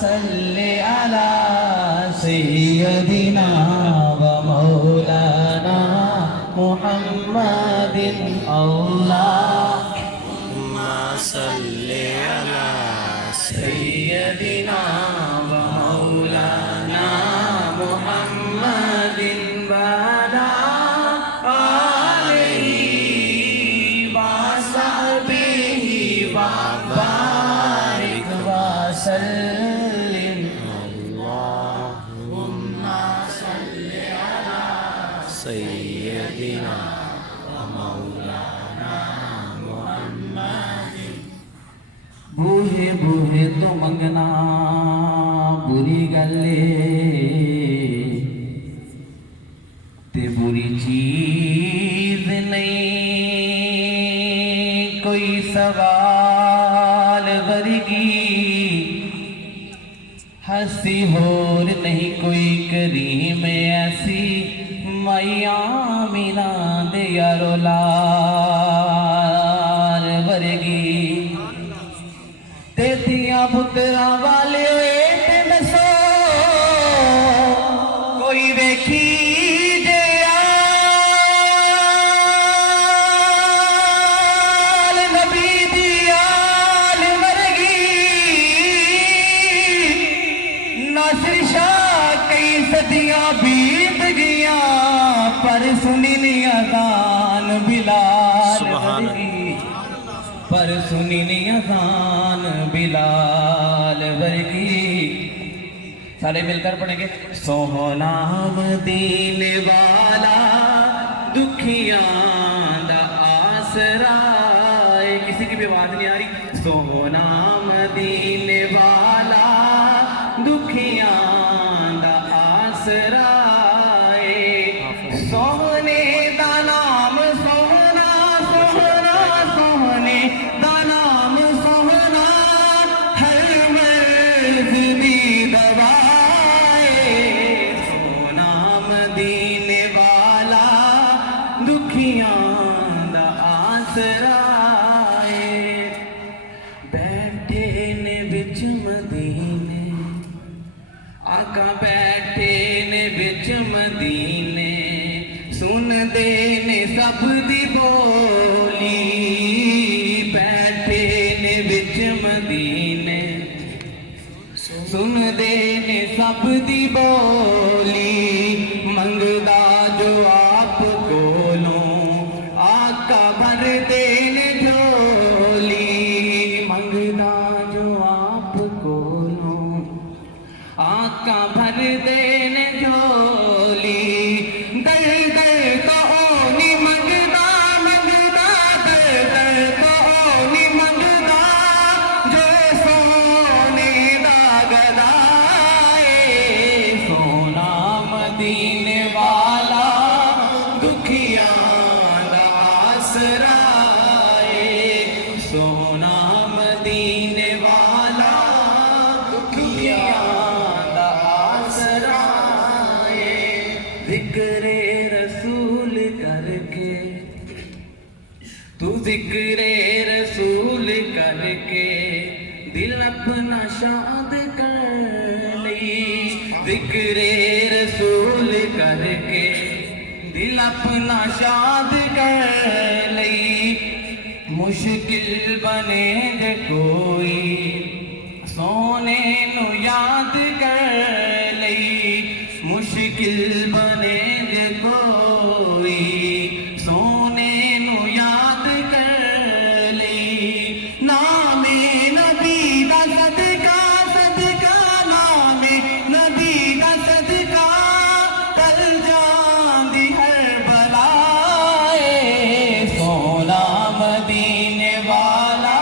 सल्ले अला सय्यदिना व मौलाना मुहम्मदिन अल्लाहुम्मा सल्ले अला सय्यदिना व मौलाना मुहम्मदिन वाला आलिहि व सहबिहि व बारिक व सल्लिम अल्लाहुम्मा सल्ले अला सय्यदिना व मौलाना मुहम्मदिन। बूहे बूहे तो मंगना बुरी गल्ले ते बुरी चीज नहीं कोई सवाल वर्गी हंसी होर नहीं कोई करीम ऐसी मैया मीना दे यारो लाल वर्गी तेतिया पुत्रा वाले ते दसो कोई वेखी जे आल नबी दी आल वर्गी नासिर शाह कई सदियां बीत गया पर सुनी नहीं अज़ान बिलाल वर्गी पर सुनी नहीं अज़ान बिलाल वर्गी। सारे मिलकर पढ़ेंगे। सोहना मदीने वाला दुखियां दा आसरा। किसी की भी आवाज नहीं आ रही। सोहना मदीने वाला दुखियां दा आसरा। सोहने दा नाम सोहना सोहना सोहने दा नाम सोहना हर मर्ज दी दवाए। सोहना मदीने वाला दुखियां दा आसरा। बैठे ने बिच मदीने आका बैठे ने बिच मदीने सुन दे ने सब दी बोली। बैठे ने बिच मदीने सुन दे ने सब दी बोली। मंगदा जो आप कोलों आका भर दे ने झोली। मंगदा जो आप कोलों आका भर दे ने झोली। दर दर तो ओनी मंगदा मंगदा दर दर तो ओनी मंगदा जो सोने दा गदाए। सोना मदीने वाला दुखियां दा आसरा। सोना मदीने वाला दुखियां दा आसरा। जिक्रे रसूल करके तू जिक्रे रसूल करके दिल अपना शाद कर ली। जिक्रे रसूल करके दिल अपना शाद कर ली। मुश्किल बने जे कोई सोने नु याद कर ली। मुश्किल बने जे कोई सोने नु याद कर ली। नामे नबी दा सदका सदका नामे नबी दा सदका टल जांदी हर बलाए। सोना मदीने वाला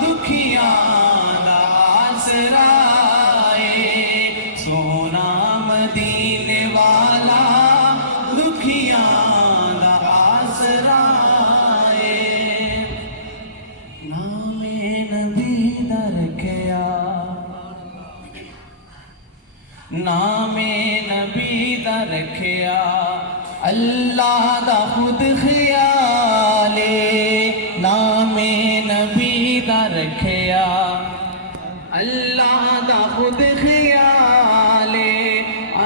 दुखियां दा आसरा। सोना मदीने वाला दुखियां दा आसरा। नामे नबी दा रखिया नामे नबी दा रखिया अल्लाह दा खुद ख्याले। नामे नबी दा रखिया अल्लाह दा खुद ख्याले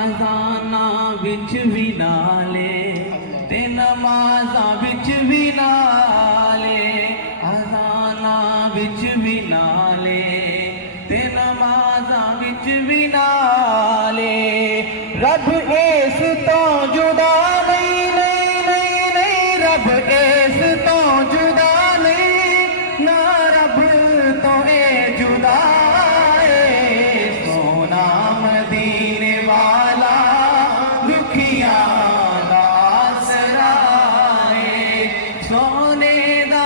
अजाना बिच भी नाले ते नमाजा बिच भी नाले अजाना बिच भी नाले ते नमाजा बिच भी नाले रब इस तो जुदा नहीं नहीं नहीं नहीं रब इस तो जुदा नहीं ना रब तो ए जुदा है सोना मदीने वाला दुखिया दा आसरा है सोने दा